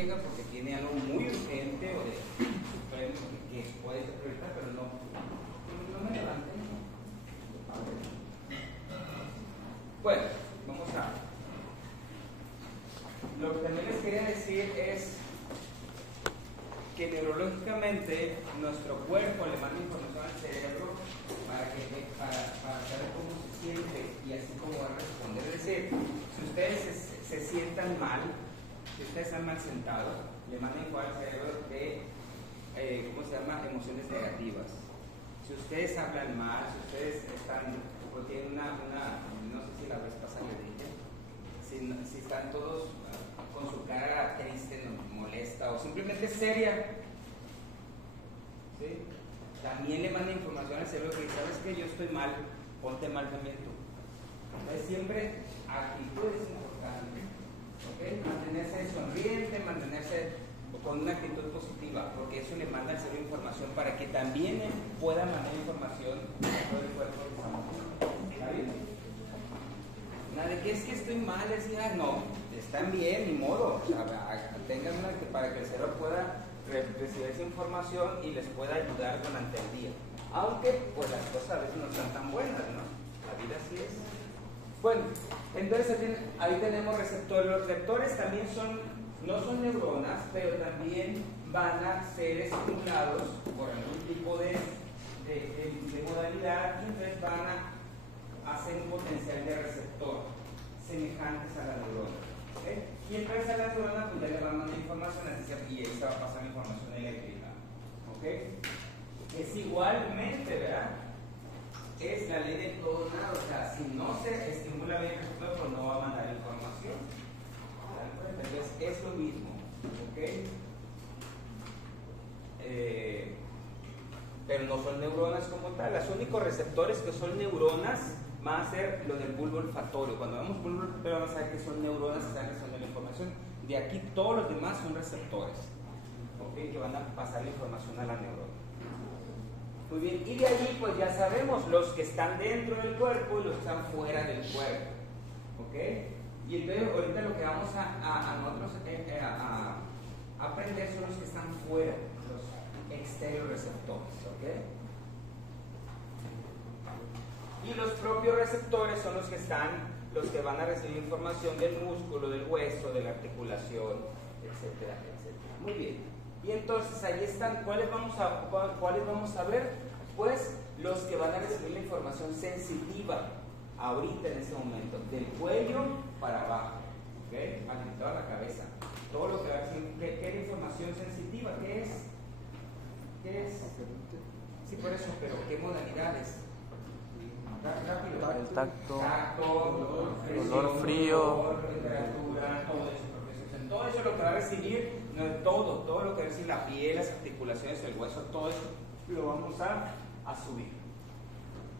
llega porque tiene algo muy urgente o de que puede ser prioritario, pero no me levanten. Bueno, vamos a... Lo que también les quería decir es que neurológicamente nuestro cuerpo le manda información al cerebro para saber cómo se siente y así cómo va a responder. Es decir, si ustedes se sientan mal, si ustedes están mal sentados, le mandan igual al cerebro de, ¿cómo se llama?, emociones negativas. Si ustedes hablan mal, si ustedes están, o tienen no sé si la vez pasada le dije, si están todos con su cara triste, molesta o simplemente seria, ¿sí? También le manda información al cerebro que sabes que yo estoy mal, ponte mal también tú. Entonces siempre actitud es importante, ¿okay? Mantenerse sonriente, mantenerse con una actitud positiva, porque eso le manda al cerebro información para que también él pueda mandar información a todo el cuerpo de salud. ¿Está bien? Nada de que es que estoy mal, decía, no, están bien, ni modo, o sea, tengan una para que el cerebro pueda recibir esa información y les pueda ayudar durante el día. Aunque, pues las cosas a veces no están tan buenas, ¿no? La vida así es. Bueno, entonces ahí tenemos receptores. Los receptores también no son neuronas, pero también van a ser estimulados por algún tipo de modalidad, y entonces van a hacer un potencial de receptor semejantes a la neurona. ¿Okay? Y entonces a la neurona pues ya le van a mandar información y ahí se va a pasar información eléctrica. ¿Okay? Es igualmente, ¿verdad? Es la ley de todo nada, o sea, si no se estimula bien el receptor, pues no va a mandar información. Entonces es lo mismo, ¿ok? Pero no son neuronas como tal. Los únicos receptores que son neuronas van a ser lo del bulbo olfatorio. Cuando vemos bulbo olfatorio vamos a ver que son neuronas que están recibiendo la información. De aquí todos los demás son receptores, ¿ok? Que van a pasar la información a la neurona. Muy bien, y de allí pues ya sabemos los que están dentro del cuerpo y los que están fuera del cuerpo, ¿ok? Y entonces ahorita lo que vamos a nosotros a aprender son los que están fuera, los estereoreceptores, ¿ok? Y los propios receptores son los que van a recibir información del músculo, del hueso, de la articulación, etcétera, etcétera. Muy bien. Y entonces ahí están, ¿cuáles vamos a ver? Pues los que van a recibir la información sensitiva ahorita en ese momento, del cuello para abajo, ¿ok? Para toda la cabeza. Todo lo que va a recibir, ¿qué es información sensitiva? ¿Qué es? ¿Qué es? Sí, por eso, pero ¿qué modalidades? Rápido. Tacto, olor frío, temperatura, todo eso. Todo eso es lo que va a recibir, todo lo que va a recibir la piel, las articulaciones, el hueso, todo eso lo vamos a subir.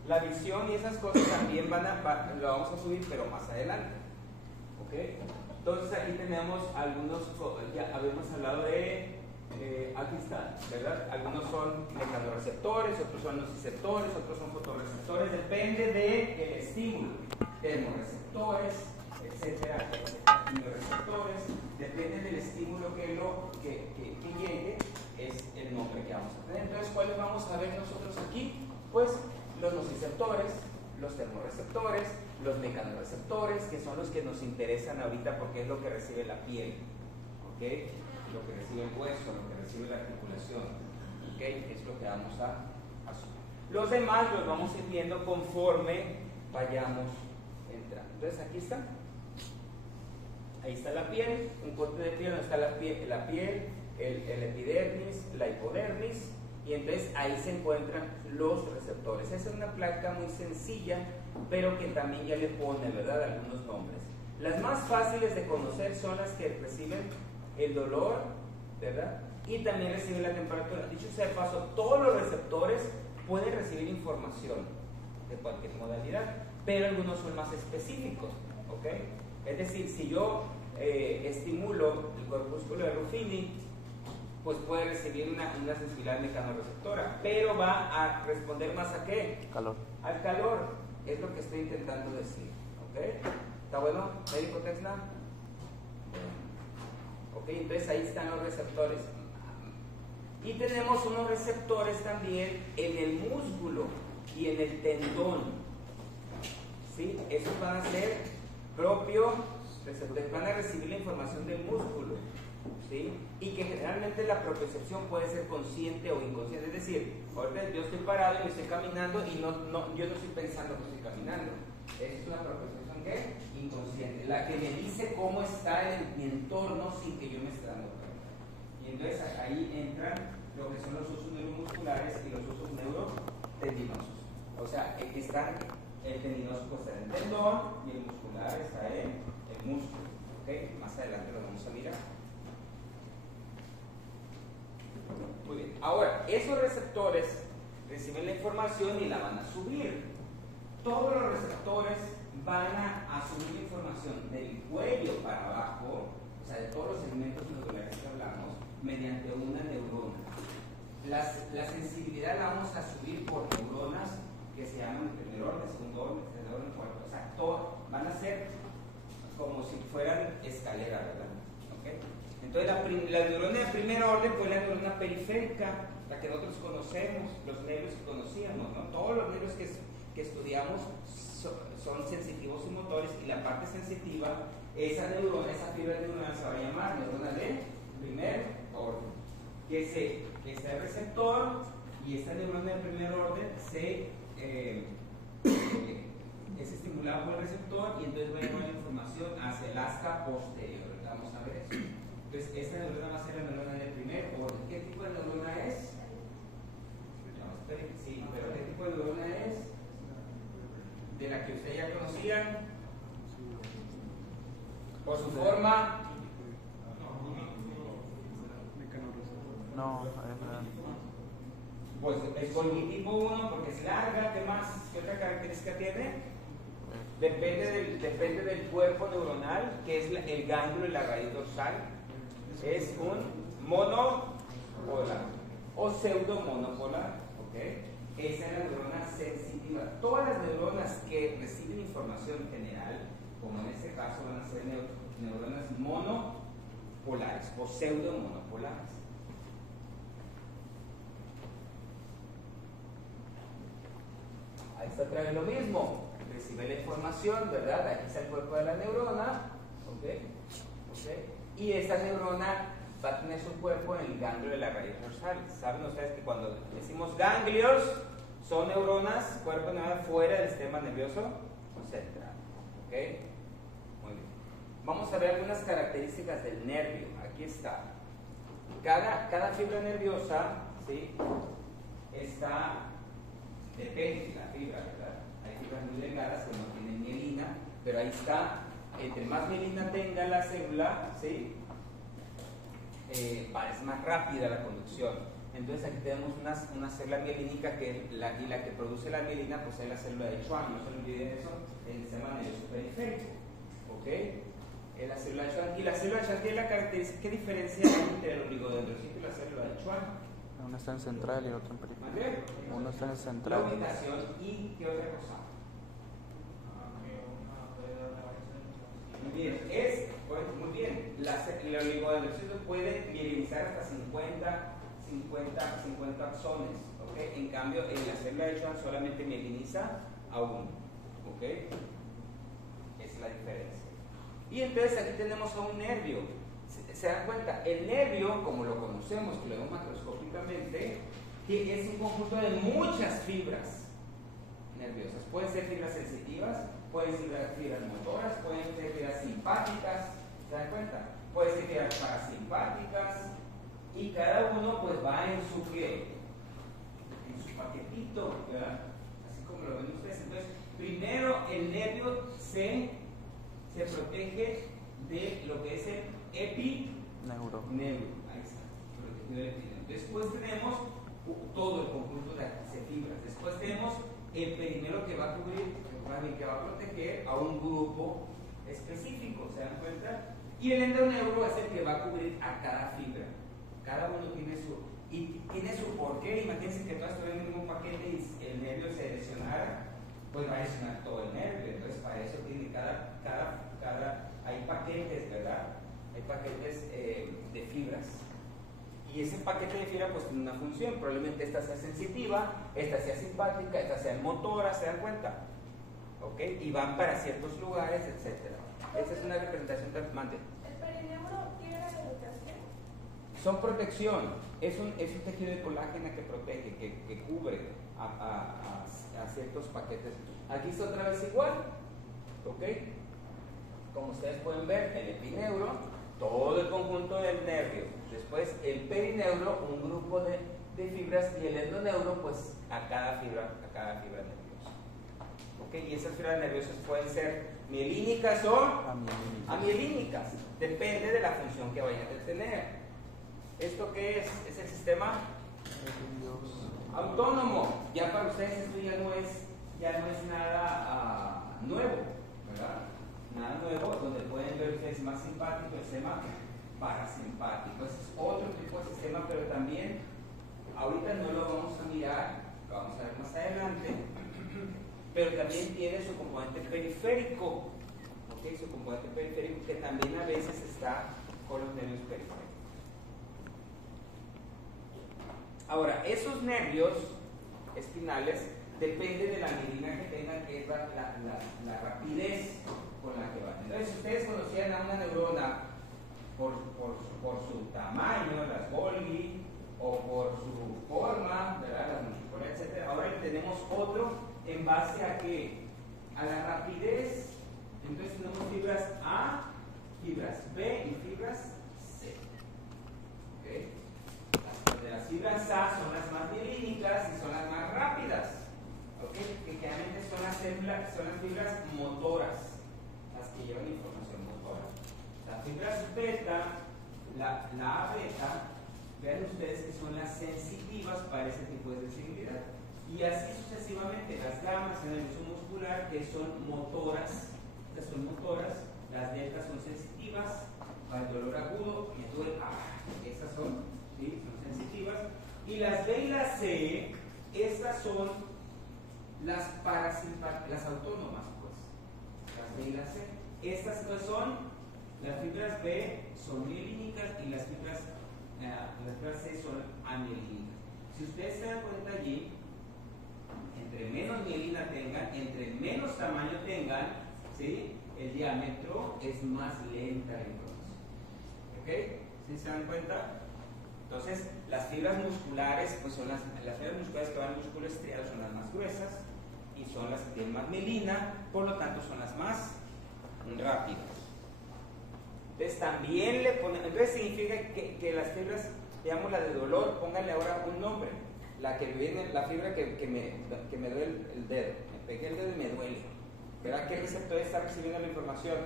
La visión y esas cosas también lo vamos a subir, pero más adelante. ¿Ok? Entonces aquí tenemos algunos, ya habíamos hablado de, aquí está, ¿verdad? Algunos son mecanorreceptores, otros son nociceptores, otros son fotorreceptores, depende del estímulo. Termorreceptores, etcétera, etcétera. Quimioreceptores, depende del estímulo que llegue, es el nombre que vamos a tener. Entonces, ¿cuáles vamos a ver nosotros aquí? Pues los nociceptores, los termorreceptores, los mecanorreceptores, que son los que nos interesan ahorita porque es lo que recibe la piel, ¿ok? Lo que recibe el hueso, lo que recibe la articulación, ¿ok? Es lo que vamos a subir. Los demás los vamos a ir viendo conforme vayamos entrando. Entonces, aquí está. Ahí está la piel, un corte de piel donde está la piel, el epidermis, la hipodermis, y entonces ahí se encuentran los receptores. Esa es una placa muy sencilla, pero que también ya le pone, ¿verdad?, algunos nombres. Las más fáciles de conocer son las que reciben el dolor, ¿verdad?, y también reciben la temperatura. Dicho sea de paso, todos los receptores pueden recibir información de cualquier modalidad, pero algunos son más específicos, ¿ok? Es decir, si yo estimulo el corpúsculo de Ruffini, pues puede recibir una sensibilidad mecanorreceptora, pero va a responder más a ¿qué? Calor. Al calor, es lo que estoy intentando decir, ¿ok? ¿Está bueno? ¿Médico Texna? ¿Ok? Entonces ahí están los receptores. Y tenemos unos receptores también en el músculo y en el tendón. ¿Sí? Esos van a ser propios receptores, van a recibir la información del músculo. ¿Sí? Y que generalmente la propiocepción puede ser consciente o inconsciente. Es decir, ahorita yo estoy parado y me estoy caminando y yo no estoy pensando que estoy caminando. Esa es una propiocepción ¿qué? Inconsciente, la que me dice cómo está mi entorno sin que yo me esté dando cuenta. Y entonces ahí entran lo que son los usos neuromusculares y los usos neurotendinosos. O sea, el tendinoso pues está en el tendón y el muscular está en el músculo. ¿Okay? Más adelante lo vamos a mirar. Muy bien. Ahora, esos receptores reciben la información y la van a subir. Todos los receptores van a subir la información del cuello para abajo, o sea, de todos los segmentos neurales que hablamos, mediante una neurona. La sensibilidad la vamos a subir por neuronas que se llaman el primer orden, segundo orden, tercer orden, cuarto. O sea, van a ser como si fueran escaleras, ¿verdad? ¿Okay? Entonces, la neurona de primer orden fue la neurona periférica, la que nosotros conocemos, los nervios que conocíamos, ¿no? Todos los nervios que estudiamos son sensitivos y motores, y la parte sensitiva, esa neurona, esa fibra neuronal se va a llamar neurona de primer orden. Que está el receptor y esta neurona de primer orden es estimulada por el receptor y entonces va a llevar la información hacia el asta posterior. Vamos a ver eso. Entonces, esta neurona va a ser la neurona de primer orden. ¿Qué tipo de neurona es? Sí, pero ¿qué tipo de neurona es? De la que ustedes ya conocían. Por su forma. No, pues es Golgi tipo 1 porque es larga. ¿Qué más? ¿Qué otra característica tiene? Depende del cuerpo neuronal, que es el ganglio y la raíz dorsal. Es un monopolar o pseudomonopolar. ¿Okay? Esa es la neurona sensitiva. Todas las neuronas que reciben información general, como en este caso, van a ser neuronas monopolares o pseudomonopolares. Ahí está otra vez lo mismo. Recibe la información, ¿verdad? Aquí está el cuerpo de la neurona. ¿Okay? Y esa neurona va a tener su cuerpo en el ganglio de la raíz dorsal. ¿Saben ustedes que cuando decimos ganglios son neuronas, cuerpo neuronal fuera del sistema nervioso central? ¿Ok? Muy bien. Vamos a ver algunas características del nervio. Aquí está. Cada fibra nerviosa, ¿sí? Depende de la fibra, ¿verdad? Hay fibras muy delgadas que no tienen mielina, pero ahí está. Entre más mielina tenga la célula, ¿sí? Es más rápida la conducción. Entonces aquí tenemos una célula mielínica y la que produce la mielina pues es la célula de Schwann. No se olviden eso en el sistema nervioso periférico. ¿Ok? Es la célula de Schwann. Y la célula de Schwann tiene la característica. ¿Qué diferencia hay entre el oligodendrocito y la célula de Schwann? Uno está en central y el otro en periférico. Uno está en central. La ubicación y ¿qué otra cosa? Muy bien, muy bien. El oligodendrocito puede mielinizar hasta 50 axones, ¿ok? En cambio, en la célula de Schwann solamente mieliniza a uno, ¿ok? Esa es la diferencia. Y entonces aquí tenemos a un nervio. ¿Se dan cuenta? El nervio, como lo conocemos, que lo vemos macroscópicamente, que es un conjunto de muchas fibras nerviosas. Pueden ser fibras sensitivas, pueden ser fibras motoras, pueden ser fibras simpáticas. ¿Se dan cuenta? Pueden ser fibras parasimpáticas, y cada uno pues va en su paquetito, ¿verdad? Así como lo ven ustedes. Entonces, primero el nervio se protege de lo que es el epineuro. Ahí está, protegido del epineuro. Después tenemos todo el conjunto de fibras. Después tenemos el perineo que va a cubrir, que va a proteger a un grupo específico, ¿se dan cuenta? Y el endoneuro es el que va a cubrir a cada fibra. Cada uno tiene su porqué. Imagínense que todas estuvieran en el mismo paquete y el nervio se lesionara, pues va a lesionar todo el nervio. Entonces, para eso tiene hay paquetes, ¿verdad? Hay paquetes Y ese paquete de fibra pues tiene una función, probablemente esta sea sensitiva, esta sea simpática, esta sea motora, ¿se dan cuenta? ¿Ok? Y van para ciertos lugares, etc. Esa es una representación tan mande. ¿El perineuro tiene la educación? Son protección, es un tejido de colágeno que protege, que cubre a ciertos paquetes. Aquí está otra vez igual, ¿ok? Como ustedes pueden ver, el epineuro, todo el conjunto del nervio, después el perineuro, un grupo de fibras, y el endoneuro, pues a cada fibra nerviosa. ¿Ok? Y esas fibras nerviosas pueden ser mielínicas o amielínicas, depende de la función que vayan a tener. ¿Esto qué es? Es el sistema autónomo. Ya para ustedes esto ya no es nada nuevo, ¿verdad? Nada nuevo, donde pueden ver ustedes más simpático, el sistema parasimpático. Ese es otro tipo de sistema, pero también ahorita no lo vamos a mirar, lo vamos a ver más adelante, pero también tiene su componente periférico, ¿ok? Su componente periférico que también a veces está con los nervios periféricos. Ahora, esos nervios espinales depende de la mielina que tengan, que es la rapidez con la que van. Entonces, si ustedes conocían a una neurona por su tamaño, las Golgi, o por su forma, ¿verdad? Las multicolares, etc. Ahora tenemos otro en base a ¿qué? A la rapidez. Entonces tenemos fibras A, fibras B y fibras C. ¿Okay? Las fibras A son las más mielínicas y son las más rápidas. ¿Okay? Que generalmente son las fibras motoras, las que llevan información motora. Las fibras beta, la A beta, vean ustedes que son las sensitivas para ese tipo de sensibilidad. Y así sucesivamente, las gamas en el uso muscular, que son motoras, estas son motoras, las deltas son sensitivas, para el dolor agudo, me duele, estas son, ¿sí? Son sensitivas. Y las B y las C, estas son las parasimpáticas, las autónomas, pues, las B y las C. Estas pues son, las fibras B son mielínicas y las fibras C son amielínicas. Si ustedes se dan cuenta allí, entre menos mielina tengan, entre menos tamaño tengan, ¿sí? El diámetro es más lenta la información. ¿Ok? ¿Sí se dan cuenta? Entonces, las fibras musculares, pues son las fibras musculares que van al músculo estriado son las más gruesas y son las que tienen más mielina, por lo tanto son las más rápidas. Entonces también le ponemos, entonces significa que las fibras, digamos la de dolor, pónganle ahora un nombre. La que viene, la fibra que me duele el dedo, me pegué el dedo y me duele. ¿Verdad? ¿Qué receptor está recibiendo la información?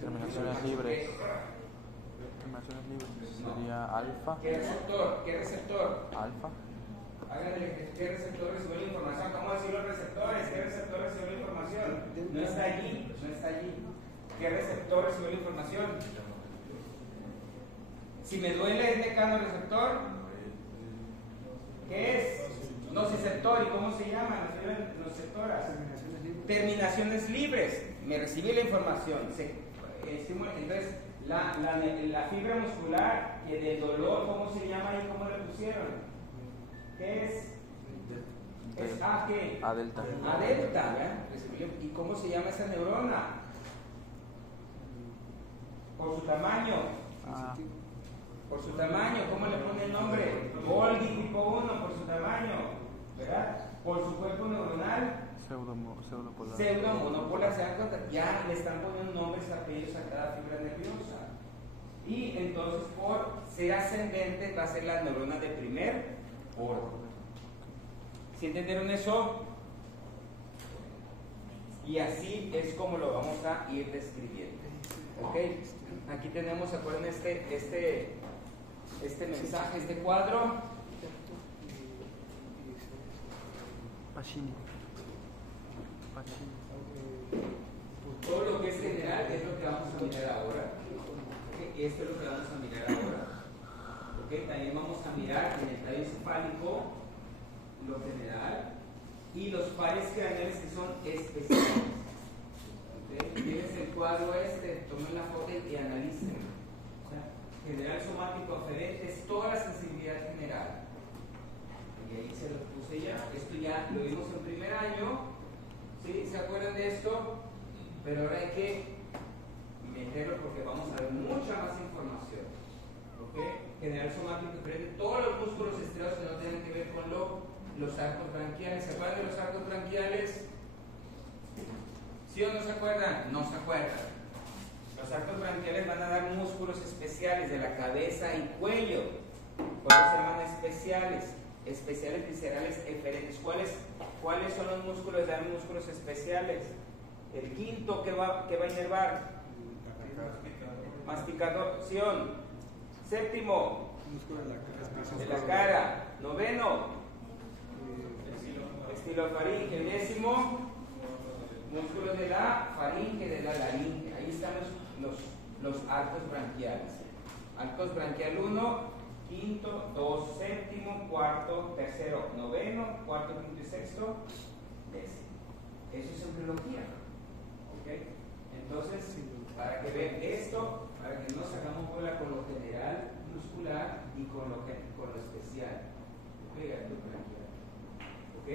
Terminaciones libres. Terminaciones libres. Sería alfa. ¿Qué receptor? ¿Qué receptor? Alfa. Háganle, ¿qué receptor recibió la información? ¿Cómo decir los receptores? ¿Qué receptor recibió la información? No está allí, no está allí. ¿Qué receptor recibió la información? Si me duele es mecanoreceptor. ¿Qué es? Nociceptor. ¿Y cómo se llaman las fibras nociceptoras? Terminaciones libres. Me recibí la información. Entonces, la fibra muscular y del dolor, ¿cómo se llama ahí? ¿Cómo le pusieron? ¿Qué es? ¿Es A qué? A delta. A delta, ¿verdad? ¿Y cómo se llama esa neurona? Por su tamaño. Por su tamaño, ¿cómo le pone el nombre? Golgi tipo 1, por su tamaño, ¿verdad? Por su cuerpo neuronal. Pseudopolar. Pseudomonopolar, ¿se dan cuenta? Ya le están poniendo nombres, apellidos a cada fibra nerviosa. Y entonces, por ser ascendente, va a ser la neurona de primer orden. ¿Sí entendieron eso? Y así es como lo vamos a ir describiendo. ¿Ok? Aquí tenemos, ¿se acuerdan este mensaje, este cuadro? Pacini. Todo lo que es general es lo que vamos a mirar ahora. ¿Okay? Esto es lo que vamos a mirar ahora. ¿Okay? También vamos a mirar en el tallo encefálico lo general y los pares craneales que son especiales. ¿Okay? Tienes el cuadro tomen la foto y analicen. general somático aferente es toda la sensibilidad general. Y ahí se lo puse ya. Esto ya lo vimos en primer año. ¿Sí? ¿Se acuerdan de esto? Pero ahora hay que meterlo porque vamos a ver mucha más información. ¿Ok? General somático aferente, todos los músculos estriados que no tienen que ver con los arcos branquiales. ¿Se acuerdan de los arcos branquiales? ¿Sí o no se acuerdan? No se acuerdan. Los arcos branquiales van a dar músculos especiales de la cabeza y cuello. Por eso se llaman especiales. Especiales viscerales eferentes. ¿Cuáles son los músculos que dan músculos especiales? El quinto que va a inervar. Masticación. Séptimo. De la cara. Noveno. Estilofaringe. Décimo. Músculos de la faringe, de la laringe. Ahí están los arcos branquiales. Arcos branquial 1, quinto, 2, séptimo, cuarto, tercero, noveno, cuarto, quinto y sexto, décimo. Eso es embriología. ¿Ok? Entonces, para que vean esto, para que no sacamos bola con lo general muscular y con lo especial. ¿Ok?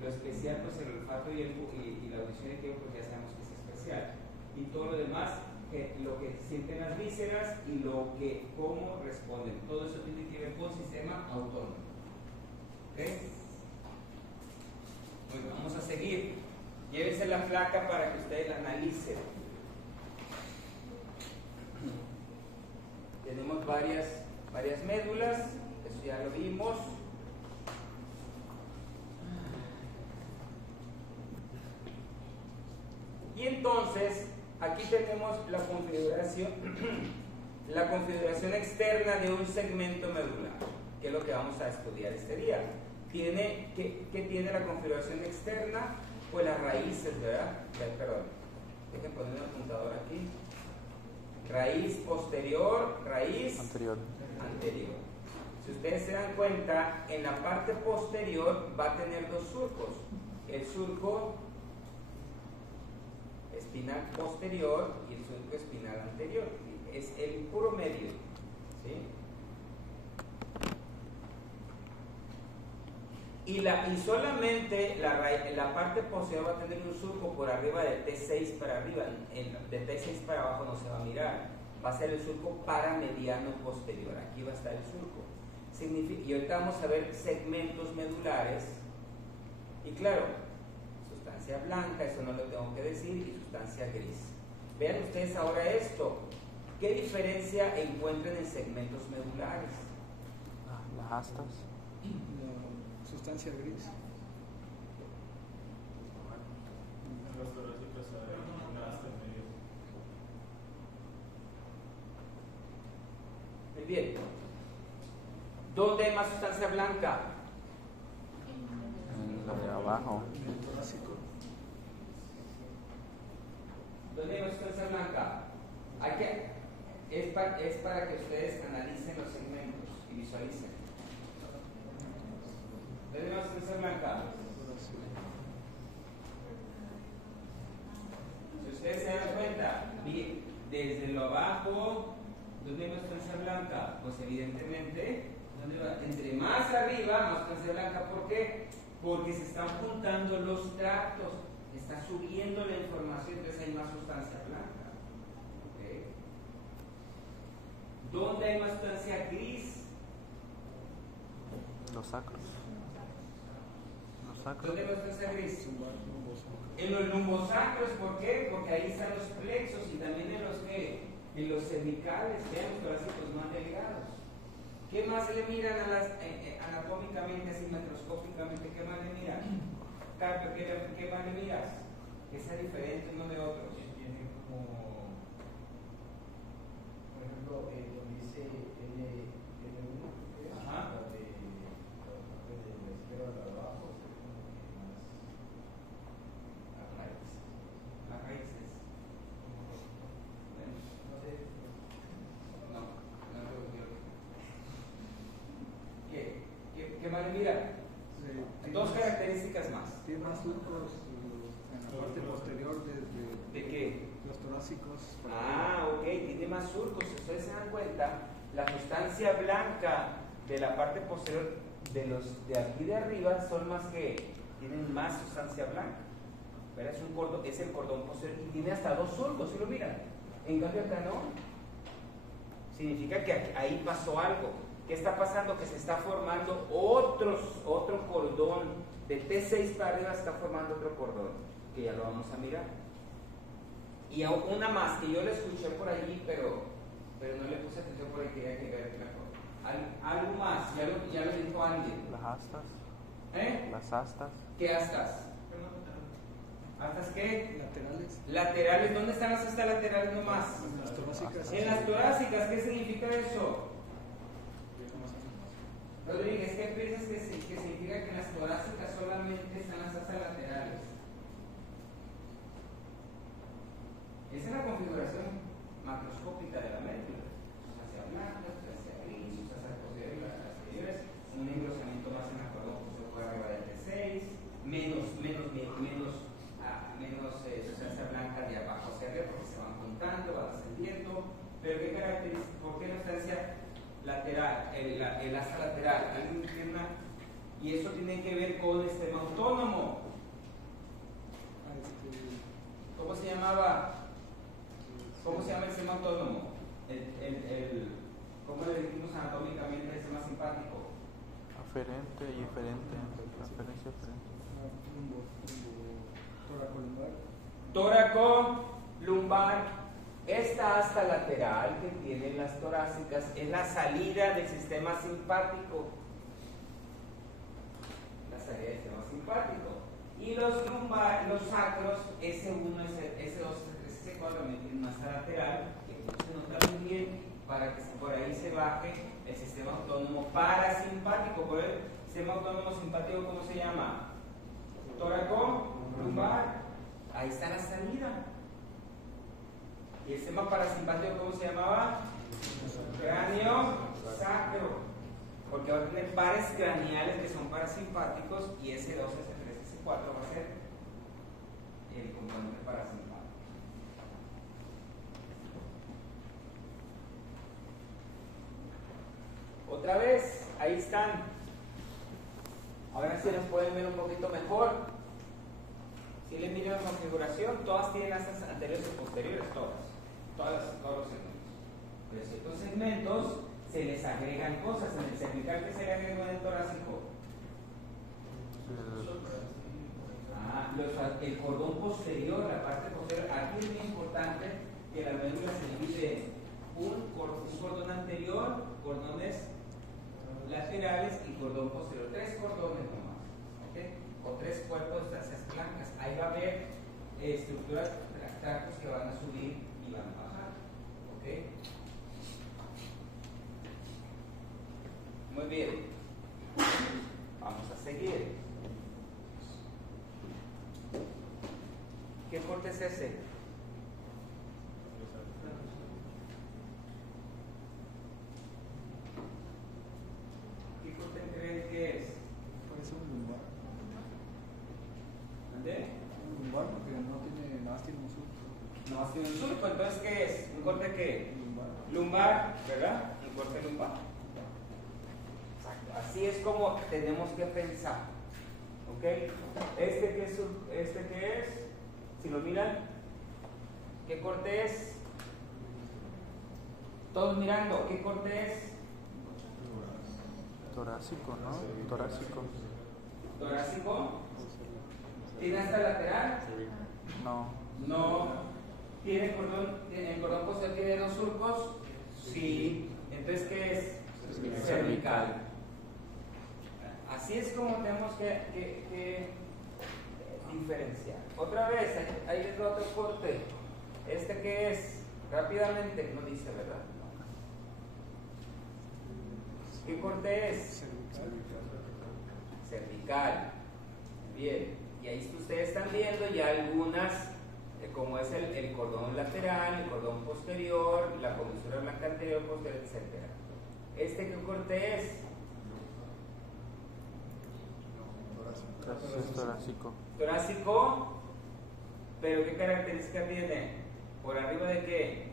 Lo especial, pues el olfato y la audición y pues ya sabemos que es especial. Y todo lo demás, lo que sienten las vísceras y cómo responden. Todo eso tiene que ver con sistema autónomo. ¿Ok? Bueno, vamos a seguir. Llévense la placa para que ustedes la analicen. Tenemos varias médulas, eso ya lo vimos. Y entonces, aquí tenemos la configuración externa de un segmento medular, que es lo que vamos a estudiar este día. ¿Qué tiene la configuración externa? Pues las raíces, ¿verdad? Perdón, dejen poner un apuntador aquí. Raíz posterior, raíz anterior. Si ustedes se dan cuenta, en la parte posterior va a tener dos surcos. El surco espinal posterior y el surco espinal anterior. Es el puro medio. ¿Sí? Y solamente la parte posterior va a tener un surco por arriba de T6 para arriba. De T6 para abajo no se va a mirar. Va a ser el surco paramediano posterior. Aquí va a estar el surco. Y ahorita vamos a ver segmentos medulares. Y claro, sustancia blanca, eso no lo tengo que decir, y sustancia gris. Vean ustedes ahora esto. ¿Qué diferencia encuentran en segmentos medulares? Las astas. Sustancia gris. Las torácicas hay una asta en medio. Muy bien. ¿Dónde hay más sustancia blanca? En la de abajo. ¿Dónde hay más sustancia blanca? Es para que ustedes analicen los segmentos y visualicen. ¿Dónde hay más sustancia blanca? Si ustedes se dan cuenta, desde lo abajo, ¿dónde hay más sustancia blanca? Pues evidentemente, ¿dónde va? Entre más arriba, más sustancia blanca. ¿Por qué? Porque se están juntando los tractos, está subiendo la información, entonces hay más sustancia blanca. ¿Okay? ¿Dónde hay más sustancia gris? Los sacros. ¿Dónde hay más sustancia gris? En los lumbosacros. ¿Por qué? Porque ahí están los plexos y también en los cervicales, vean los torácicos más delgados. ¿Qué más le miran anatómicamente, así macroscópicamente? ¿Qué más le miran? Carpio, ¿qué más le miras? Que sea diferente uno de otros. Tiene como, por ejemplo, donde dice N1, Ajá. la de la izquierda de abajo, es como que más Las raíces. Las raíces. Bueno, no sé. no lo quiero. ¿Qué más le miran? Sí. Dos características más. Tiene más surcos. parte posterior ¿De qué? los torácicos. Ok, tiene más surcos. Ustedes se dan cuenta, la sustancia blanca de la parte posterior de los de aquí de arriba son más que tienen más sustancia blanca. ¿Verdad? Es un cordón, es el cordón posterior y tiene hasta 2 surcos, ¿sí lo miran? En cambio acá no. Significa que ahí pasó algo. ¿Qué está pasando? Que se está formando otro cordón. De T6 para arriba está formando otro cordón, que ya lo vamos a mirar. Y una más, que yo la escuché por allí, pero no le puse atención porque quería que ver mejor. Algo más, ya lo dijo alguien. Las astas. Las astas. ¿Qué astas? ¿Astas qué? Laterales. Laterales, ¿dónde están las astas laterales nomás? En las torácicas. En las torácicas, ¿qué significa eso? Rodríguez, ¿qué piensas que significa que en las torácicas solamente están las astas laterales? Esa es la configuración macroscópica de la médula. Sustancia blanca, sustancia gris, sustancia posterior, las posteriores, un engrosamiento más en la cordón por arriba del T6, menos sustancia blanca de abajo hacia arriba porque se van juntando, van ascendiendo. Pero ¿qué caracteriza? ¿Por qué la sustancia lateral, el asta lateral? ¿Alguien tiene una? Y eso tiene que ver con el sistema autónomo. ¿Cómo se llamaba? ¿Cómo se llama el sistema autónomo? ¿Cómo le decimos anatómicamente al sistema simpático? Aferente y eferente. Aferencia eferente. Tóraco-lumbar. Esta asta lateral que tienen las torácicas es la salida del sistema simpático. La salida del sistema simpático. Y los lumbar, los sacros, S1, S2, S3, S4 tienen una asta lateral que se nota muy bien para que por ahí se baje el sistema autónomo parasimpático. Por el sistema autónomo simpático, ¿cómo se llama? Tóraco-lumbar. Ahí está la salida. ¿Y el sistema parasimpático cómo se llamaba? Cráneo sacro. Porque va a tener pares craneales que son parasimpáticos y S2, S3, S4 va a ser el componente parasimpático. Otra vez, ahí están. Ahora sí las pueden ver un poquito mejor. Si les miran la configuración, todas tienen astas anteriores y posteriores, todos los segmentos. Pero ciertos segmentos se les agregan cosas. En el cervical, ¿qué se le agregó en el torácico? El cordón posterior, la parte posterior. Aquí es muy importante que la médula se divide en un cordón anterior, cordones laterales y cordón posterior. 3 cordones nomás, ¿ok? O 3 cuerpos de sustancias blancas. Ahí va a haber estructuras tractos que van a subir y van a bajar, ¿ok? Muy bien. Vamos a seguir. ¿Qué corte es ese? ¿Qué corte creen que es? Parece un lumbar. ¿Dónde? Un lumbar porque no tiene nada, tiene un surco. No, tiene un surco. Entonces, ¿qué es? ¿Un corte qué? Lumbar. Lumbar, ¿verdad? Un corte lumbar. Exacto. Así es como tenemos que pensar. ¿Ok? ¿Este qué es? Si lo miran, ¿qué corte es? Todos mirando, ¿qué corte es? Torácico, ¿no? Torácico. ¿Torácico? ¿Tiene hasta lateral? No. No. ¿Tiene cordón? ¿El cordón posterior tiene 2 surcos? Sí. Entonces, ¿qué es? Cervical. Así es como tenemos que diferenciar. Otra vez, ahí les va otro corte. ¿Este qué es? Rápidamente, no dice, ¿verdad? ¿Qué corte es? Cervical. Bien. Y ahí ustedes están viendo ya algunas, como es el cordón lateral, el cordón posterior, la comisura blanca anterior, posterior, etc. ¿Este qué corte es? Es torácico. Torácico. Pero ¿qué característica tiene? ¿Por arriba de qué?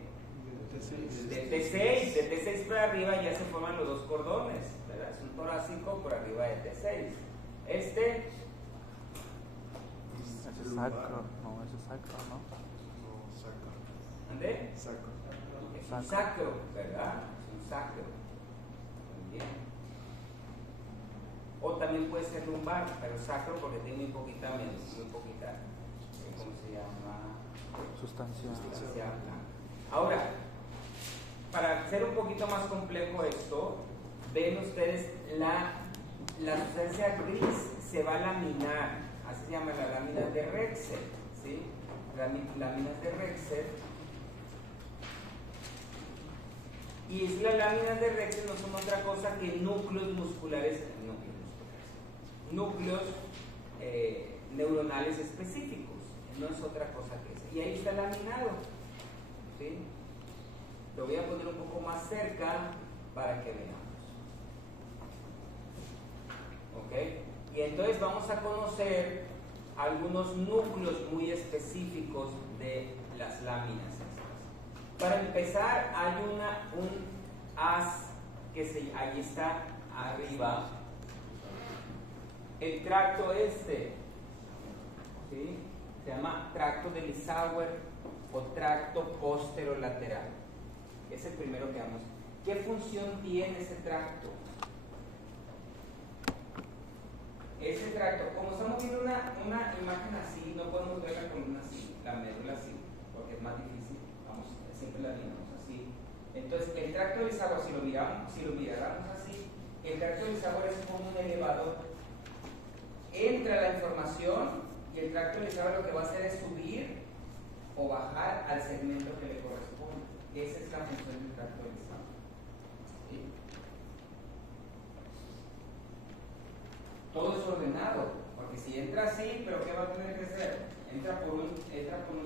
De T6. De T6 para arriba ya se forman los dos cordones, ¿verdad? Es un torácico por arriba de T6. Este Ese es sacro, no, ese es sacro, ¿no? No, sacro. ¿Ande? Sacro. Es un sacro, ¿verdad? Es un sacro. Muy bien. O también puede ser lumbar, pero sacro porque tiene muy poquita, ¿cómo se llama? Sustancia. Sustancia blanca. Ahora, para hacer un poquito más complejo esto, ven ustedes la sustancia gris se va a laminar, así se llama la lámina de Rexel, ¿sí? Láminas de Rexel. Y las láminas de Rexel no son otra cosa que núcleos musculares, núcleos neuronales específicos, no es otra cosa que eso. Y ahí está laminado, ¿sí? Lo voy a poner un poco más cerca para que veamos. ¿Ok? Y entonces vamos a conocer algunos núcleos muy específicos de las láminas estas. Para empezar, hay un haz que ahí está arriba. El tracto este, ¿sí? Se llama tracto de Lissauer o tracto posterolateral. Es el primero que vamos. ¿Qué función tiene ese tracto? Ese tracto, como estamos viendo una imagen así, no podemos ver la columna así, la médula así, porque es más difícil. Vamos, siempre la miramos así. Entonces, el tracto de Lissauer, si lo miráramos así, el tracto de Lissauer es como un elevador. Entra la información y el tracto de Lissauer lo que va a hacer es subir o bajar al segmento que le corresponde. Esa es la función del tracto de Lissauer. ¿Sí? Todo es ordenado, porque si entra así, ¿pero qué va a tener que hacer? Entra por un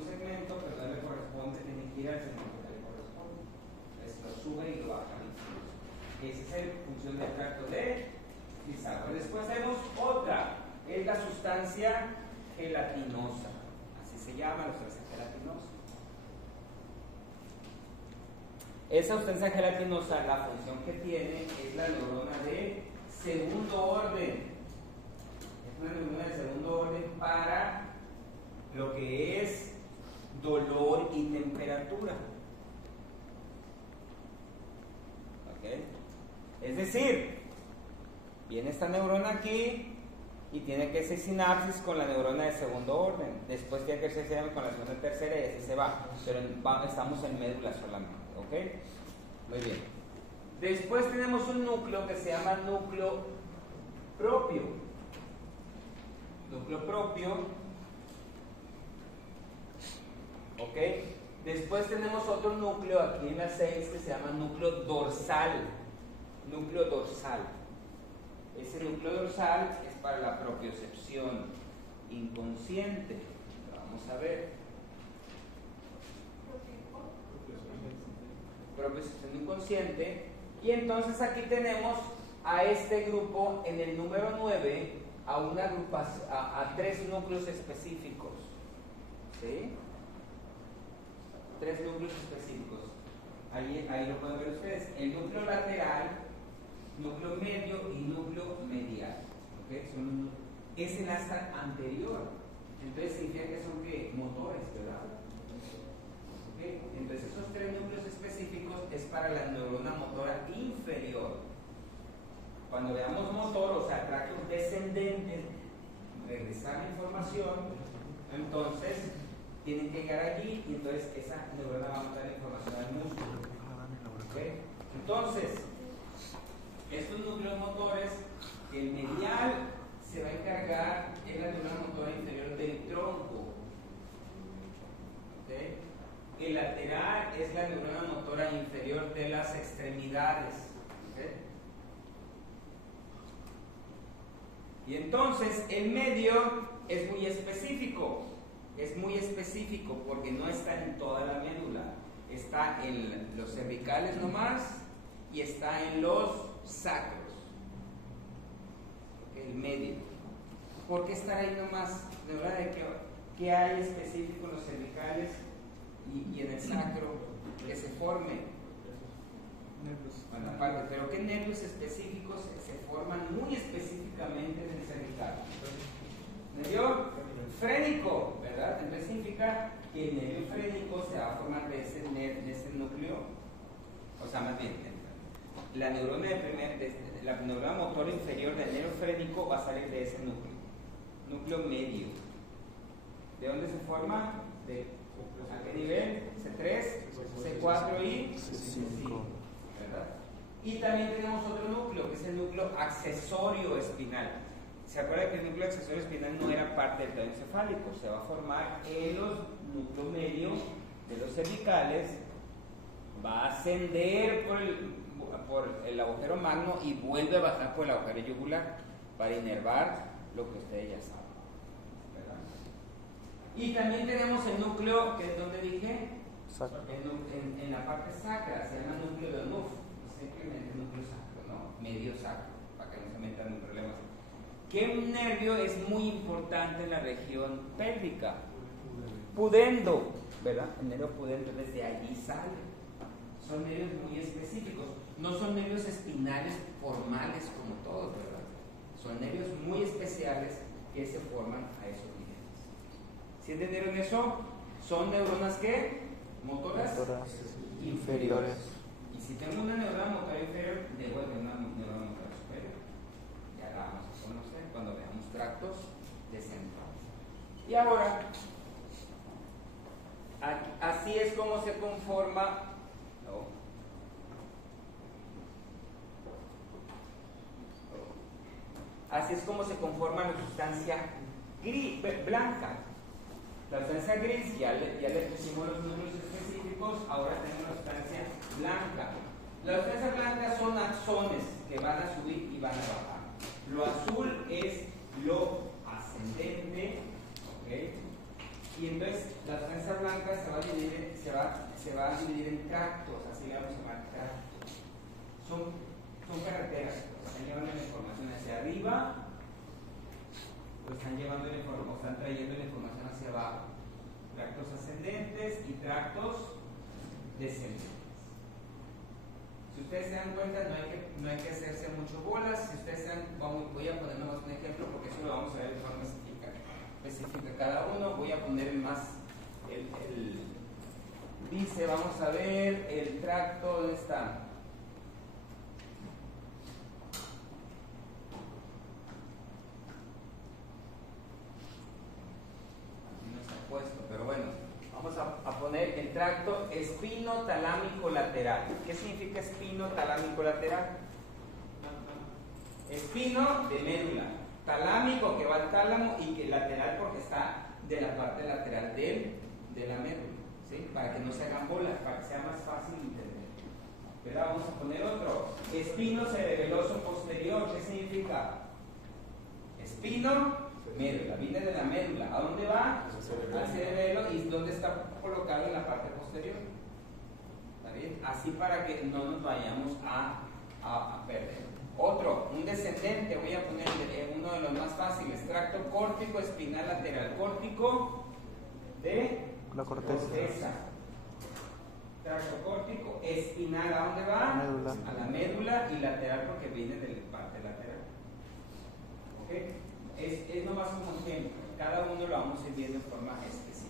segmento, pero no le corresponde, tiene que ir al segmento que le corresponde. Entonces lo sube y lo baja. Esa es la función del tracto de Lissauer. Después tenemos otra. Es la sustancia gelatinosa, así se llama la sustancia gelatinosa. Esa sustancia gelatinosa, la función que tiene es la neurona de segundo orden. Es una neurona de segundo orden para lo que es dolor y temperatura. ¿Ok? Es decir, viene esta neurona aquí y tiene que hacer sinapsis con la neurona de segundo orden. Después tiene que hacer sinapsis con la segunda y tercera y así se va. Pero estamos en médula solamente. ¿Ok? Muy bien. Después tenemos un núcleo que se llama núcleo propio. Núcleo propio. ¿Ok? Después tenemos otro núcleo aquí en la 6 que se llama núcleo dorsal. Núcleo dorsal. Ese núcleo dorsal es para la propiocepción inconsciente. Lo vamos a ver. Propiocepción inconsciente. Y entonces aquí tenemos a este grupo en el número 9 a una agrupación, a 3 núcleos específicos. ¿Sí? 3 núcleos específicos. Ahí lo pueden ver ustedes. El núcleo lateral, núcleo medio y núcleo medial. ¿Okay? Es el asta anterior. Entonces significa que son ¿qué? Motores, ¿verdad? ¿Okay? Entonces esos 3 núcleos específicos es para la neurona motora inferior. Cuando veamos motor, o sea, tractos descendentes, regresar la información, entonces tienen que llegar allí y entonces esa neurona va a mandar la información al músculo. ¿Okay? Entonces, estos núcleos motores, el medial se va a encargar de la neurona motora inferior del tronco. ¿Okay? El lateral es la neurona motora inferior de las extremidades. ¿Okay? Y entonces el medio es muy específico. Es muy específico porque no está en toda la médula. Está en los cervicales nomás y está en los sacros. El medio. ¿Por qué estar ahí nomás? ¿De verdad de ¿Qué hay específico en los cervicales y en el sacro que se forme? Nervios. Bueno, aparte, pero ¿qué nervios específicos se forman muy específicamente en el cervical? Nervio frénico, ¿verdad? Entonces significa que el nervio frénico se va a formar de ese núcleo, o sea, más bien, la neurona la neurona motor inferior del nervio frénico va a salir de ese núcleo medio. ¿De dónde se forma? ¿A qué nivel? C3, C4 y C5, ¿verdad? Y también tenemos otro núcleo, que es el núcleo accesorio espinal. ¿Se acuerda que el núcleo accesorio espinal no era parte del tallo encefálico? Se va a formar en los núcleos medios de los cervicales, va a ascender por el agujero magno y vuelve a bajar por el agujero yugular para inervar lo que ustedes ya saben, ¿verdad? Y también tenemos el núcleo, que es donde dije, en la parte sacra, se llama núcleo de Onuf, simplemente núcleo sacro, ¿no? Medio sacro, para que no se metan en problemas. ¿Qué nervio es muy importante en la región pélvica? Pudendo, ¿verdad? El nervio pudendo, desde allí sale. Son nervios muy específicos, no son nervios espinales formales como todos, ¿verdad? Son nervios muy especiales que se forman a esos niveles. ¿Sí entendieron eso? Son neuronas ¿qué? Motoras inferiores. Y si tengo una neurona motora inferior, debo de una neurona motora superior. Ya la vamos a conocer cuando veamos tractos descentrales. Y ahora, así es como se conforma. Así es como se conforma la sustancia blanca. La sustancia gris, ya le pusimos los números específicos, ahora tenemos la sustancia blanca. La sustancia blanca son axones que van a subir y van a bajar. Lo azul es lo ascendente, ¿okay? Y entonces la sustancia blanca se va a dividir en tractos, así le vamos a llamar tractos. Son carreteras, están llevando la información hacia arriba, o están trayendo la información hacia abajo. Tractos ascendentes y tractos descendentes. Si ustedes se dan cuenta, no hay que hacerse mucho bolas. Si ustedes se dan, voy a poner nomás un ejemplo porque eso lo vamos a ver de forma específica cada uno. Voy a poner dice, vamos a ver el tracto, ¿dónde está? Puesto, pero bueno, vamos a poner el tracto espino-talámico lateral. ¿Qué significa espino-talámico lateral? Espino de médula, talámico que va al tálamo y que lateral porque está de la parte lateral de la médula, ¿sí? Para que no se hagan bolas, para que sea más fácil entender. Pero vamos a poner otro, espino cerebeloso posterior. ¿Qué significa? Espino médula, viene de la médula. ¿A dónde va? Al cerebelo. ¿Y dónde está colocado? En la parte posterior. ¿Está bien? Así para que no nos vayamos a perder. Otro, un descendente, voy a poner uno de los más fáciles, tracto córtico espinal lateral, córtico de la corteza. Tracto córtico espinal, ¿a dónde va? Médula. A la médula, y lateral porque viene de la parte lateral. ¿Ok? Es nomás como ejemplo, cada uno lo vamos a ir viendo en forma específica.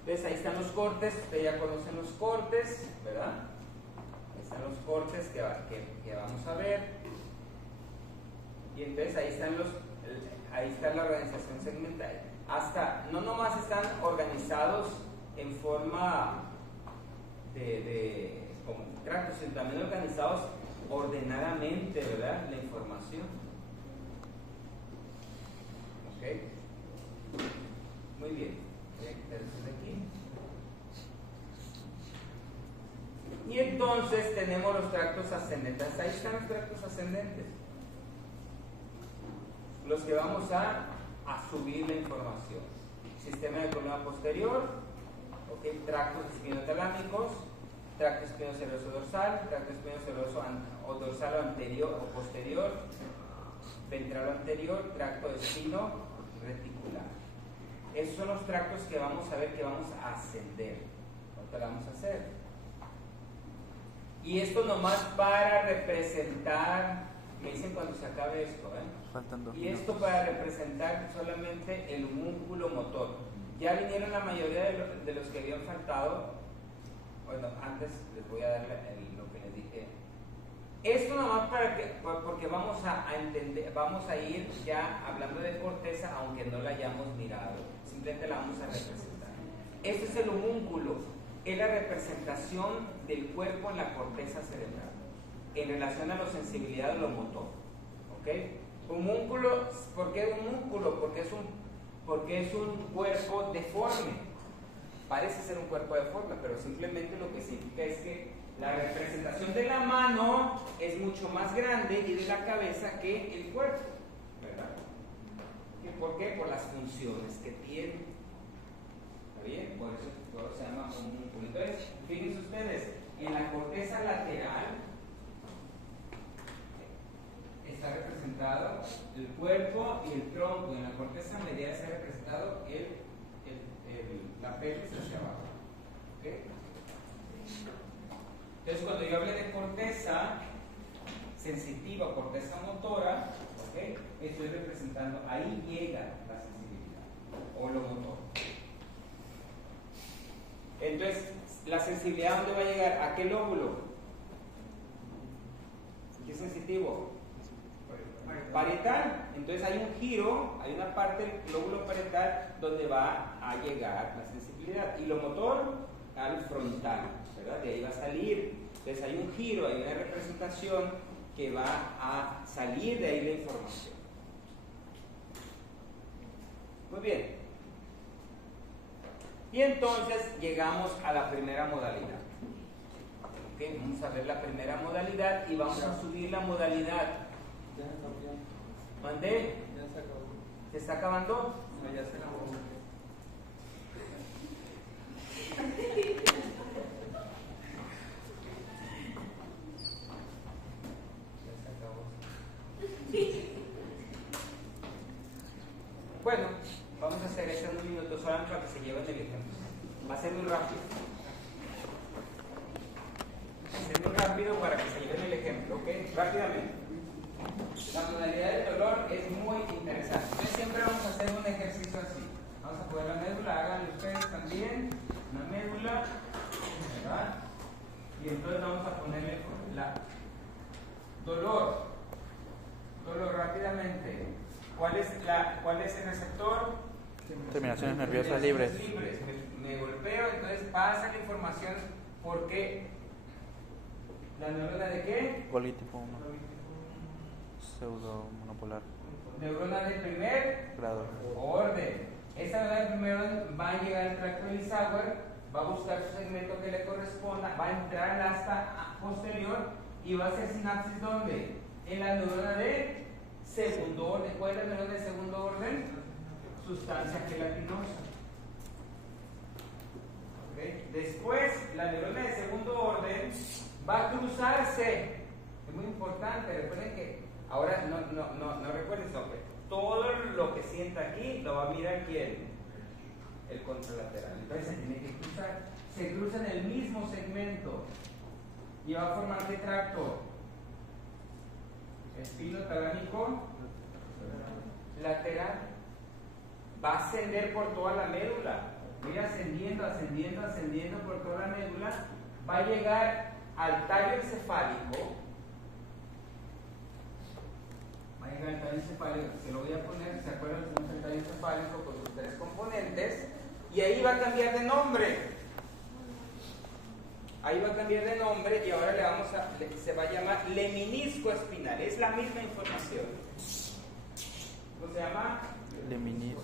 Entonces ahí están los cortes, ustedes ya conocen los cortes, ¿verdad? Ahí están los cortes que vamos a ver. Y entonces ahí está la organización segmental. No nomás están organizados en forma como tractos, sino también organizados ordenadamente, ¿verdad? La información. ¿Ok? Muy bien. Voy a quitar esto de aquí. Y entonces tenemos los tractos ascendentes. Ahí están los tractos ascendentes. Los que vamos a subir la información. Sistema de columna posterior, ¿okay? Tractos espinotalámicos, tracto espinocerebroso dorsal, tracto espinocerebroso o dorsal o anterior o posterior, ventral anterior, tracto espino reticular. Esos son los tractos que vamos a ver que vamos a ascender. Ahorita lo vamos a hacer. Y esto nomás para representar, me dicen cuando se acabe esto, Faltan 2 y esto para representar solamente el homúnculo motor. Ya vinieron la mayoría de los que habían faltado. Bueno, antes les voy a dar lo que les dije. Esto nomás porque vamos a entender, vamos a ir ya hablando de corteza, aunque no la hayamos mirado, simplemente la vamos a representar. Este es el homúnculo, es la representación del cuerpo en la corteza cerebral, en relación a la sensibilidad de lo motor. ¿Ok? Homúnculo, ¿por qué homúnculo? Porque es un cuerpo deforme. Parece ser un cuerpo deforme, pero simplemente lo que significa es que la representación de la mano es mucho más grande y de la cabeza que el cuerpo, ¿verdad? ¿Por qué? Por las funciones que tiene. ¿Está bien? Por eso se llama homúnculo. Entonces, fíjense ustedes, en la corteza lateral está representado el cuerpo y el tronco. En la corteza medial está representado la pelvis hacia abajo. ¿Okay? Entonces, cuando yo hable de corteza sensitiva, corteza motora, ¿okay? Estoy representando, ahí llega la sensibilidad o lo motor. Entonces, la sensibilidad, ¿dónde va a llegar? ¿A qué lóbulo? ¿Qué es sensitivo? Parietal. Entonces hay un giro, hay una parte del lóbulo parietal donde va a llegar la sensibilidad. Y lo motor al frontal, ¿verdad? De ahí va a salir. Entonces hay un giro, hay una representación que va a salir de ahí la información. Muy bien. Y entonces llegamos a la primera modalidad. ¿Okay? Vamos a ver la primera modalidad y vamos a subir la modalidad. ¿Mandé? Ya se acabó. ¿Se está acabando? No, ya se acabó. Bueno, vamos a hacer esto en un minuto solamente para que se lleven el ejemplo. Va a ser muy rápido. Va a ser muy rápido para que se lleven el ejemplo, ¿ok? Rápidamente. La modalidad del dolor es muy interesante. Entonces siempre vamos a hacer un ejercicio así. Vamos a poner la médula, háganlo ustedes también. Una médula, ¿verdad? Y entonces vamos a ponerle la dolor. Dolor rápidamente. ¿Cuál es el receptor? Terminaciones nerviosas libres. Me golpeo, entonces pasa la información porque la neurona de qué? Golgi tipo 1. Pseudo monopolar. Neurona de primer Grado. orden. Esa neurona de primer orden va a llegar al tracto de Eisenhower, va a buscar su segmento que le corresponda, va a entrar al asta posterior y va a hacer sinapsis ¿dónde? En la neurona de segundo orden. ¿Cuál es la neurona de segundo orden? Sustancia gelatinosa. ¿Okay? Después, la neurona de segundo orden va a cruzarse. Es muy importante. Recuerden que ahora no recuerden esto. Todo lo que sienta aquí lo va a mirar quién, el contralateral. Entonces se tiene que cruzar. Se cruza en el mismo segmento y va a formar ¿qué tracto? Espino talámico lateral. Va a ascender por toda la médula. Mira, ascendiendo por toda la médula. Va a llegar al tallo encefálico. Va a llegar al tallo encefálico. Se lo voy a poner, ¿se acuerdan? Tenemos el tallo encefálico con sus 3 componentes. Y ahí va a cambiar de nombre. Ahí va a cambiar de nombre y ahora se va a llamar leminisco espinal. Es la misma información. ¿Cómo se llama? Leminisco.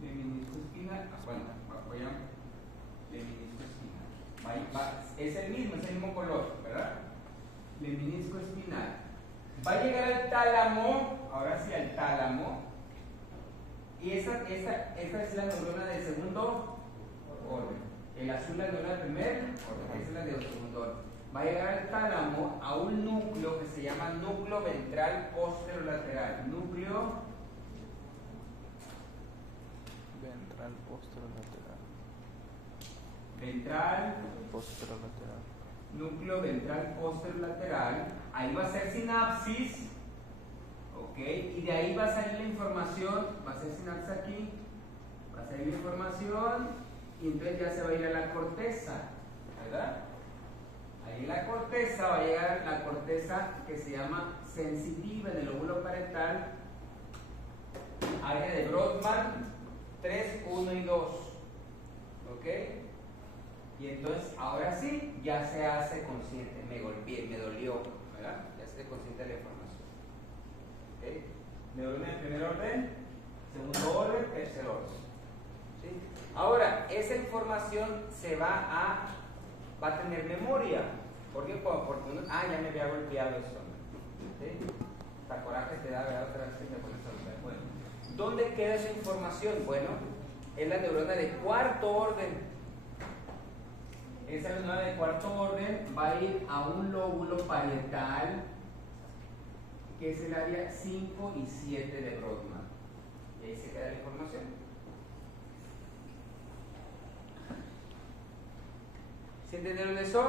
Leminisco espinal. Bueno, apoyamos. Leminisco espinal. Es el mismo color, ¿verdad? Leminisco espinal. Va a llegar al tálamo, ahora sí al tálamo. Y esta es la neurona de segundo orden. El azul es la neurona de primer orden, esa es la de segundo orden. va a llegar al tálamo a un núcleo que se llama núcleo ventral posterolateral. Núcleo Ventral posterolateral. ventral, Posterolateral. núcleo ventral posterolateral. Ahí va a ser sinapsis, ok, y de ahí va a salir la información, va a ser sinapsis aquí, va a salir la información, y entonces ya se va a ir a la corteza, ¿verdad? Ahí en la corteza va a llegar la corteza que se llama sensitiva en el lóbulo parietal, área de Brodmann 3, 1 y 2, ¿ok? Y entonces ahora sí ya se hace consciente, me golpeé, me dolió, ¿verdad? Ya se hace consciente de la información, ¿ok? Neurona de primer orden, segundo orden, tercer orden, ¿sí? Ahora, esa información va a tener memoria. ¿Por qué? Porque uno, ya me había golpeado eso. ¿Sí? Hasta coraje te da, ¿verdad? Otra vez que te pones a golpear. Bueno, ¿dónde queda esa información? Bueno, es la neurona de cuarto orden. Esa neurona de cuarto orden va a ir a un lóbulo parietal, que es el área 5 y 7 de Brodmann. Y ahí se queda la información. ¿Sí entendieron eso?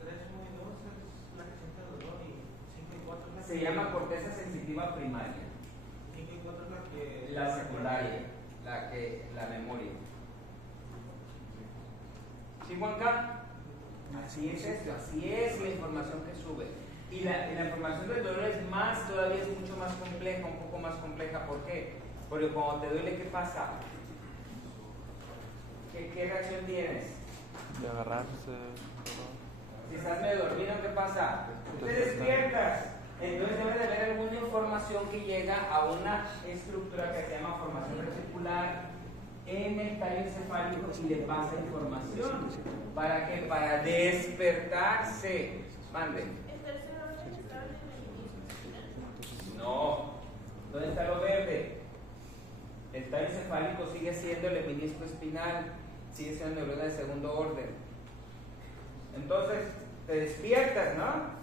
3, 1 y 2 es la que siente dolor y 5 y 4 es la que... Se llama corteza sensitiva primaria. 5 y 4 es la que... La secundaria, la memoria. ¿Sí, Juanca? Así es esto, así es la información que sube. Y la información del dolor es todavía es mucho más compleja, un poco más compleja. ¿Por qué? Porque cuando te duele, ¿qué pasa? ¿Qué reacción tienes? De agarrarse. Si estás medio dormido, ¿qué pasa? Te despiertas. Entonces debe de haber alguna información que llega a una estructura que se llama formación reticular en el tallo encefálico y le pasa información. ¿Para qué? Para despertarse. Mande. El tercer orden está en el menisco. No. ¿Dónde está lo verde? El tallo encefálico sigue siendo el menisco espinal, sigue siendo neurona de segundo orden. Entonces, te despiertas, ¿no?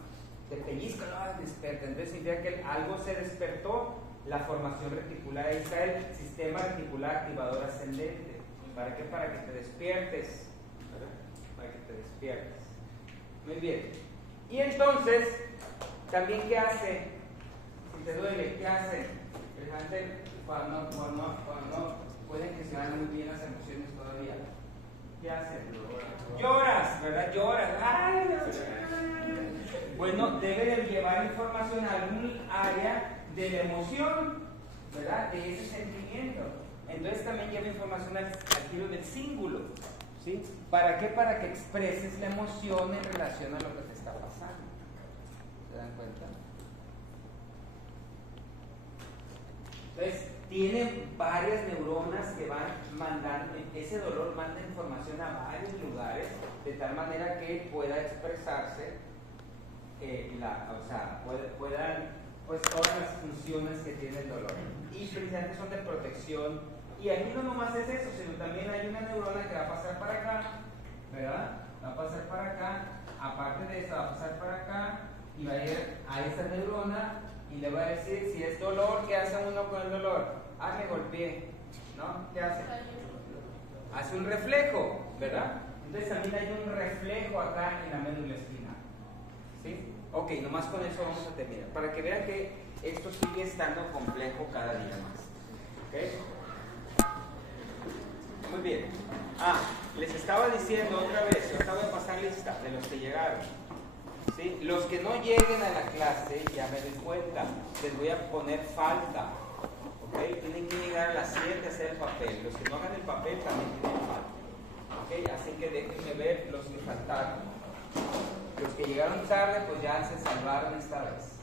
Te pellizcan, no, despierta. Entonces significa que algo se despertó, la formación reticular. Ahí está el sistema reticular activador ascendente. ¿Para qué? Para que te despiertes. ¿Verdad? Para que te despiertes. Muy bien. Y entonces, también, ¿qué hace? Si te duele, ¿qué hace? El Hunter, cuando pueden gestionar muy bien las emociones todavía. ¿Qué hace? Lloras, ¿verdad? Lloras. ¡Ay, bueno, debe de llevar información a algún área de la emoción, ¿verdad? De ese sentimiento. Entonces también lleva información al giro del cíngulo, ¿sí? ¿Para qué? Para que expreses la emoción en relación a lo que te está pasando. ¿Se dan cuenta? Entonces, tiene varias neuronas que van mandando, ese dolor manda información a varios lugares, de tal manera que pueda expresarse, puedan, pues, todas las funciones que tiene el dolor. Y precisamente son de protección. Y aquí no nomás es eso, sino también hay una neurona que va a pasar para acá, ¿verdad? Va a pasar para acá, aparte de eso va a pasar para acá, y va a ir a esa neurona y le va a decir si es dolor, ¿qué hace uno con el dolor? Me golpeé, ¿no? ¿Qué hace? Hace un reflejo, ¿verdad? Entonces también hay un reflejo acá en la médula espinal, ¿sí? Ok, nomás con eso vamos a terminar, para que vean que esto sigue estando complejo cada día más, ¿ok? Muy bien. Les estaba diciendo otra vez, yo acabo de pasar lista de los que llegaron. ¿Sí? Los que no lleguen a la clase, ya me doy cuenta, les voy a poner falta. ¿Ok? Tienen que llegar a las 7 a hacer el papel. Los que no hagan el papel también tienen falta. ¿Ok? Así que déjenme ver los que faltaron. Los que llegaron tarde, pues ya se salvaron esta vez.